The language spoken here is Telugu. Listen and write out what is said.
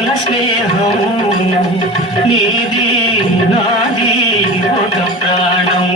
మన స్నేహం నీది నాది ఒక ప్రాణం.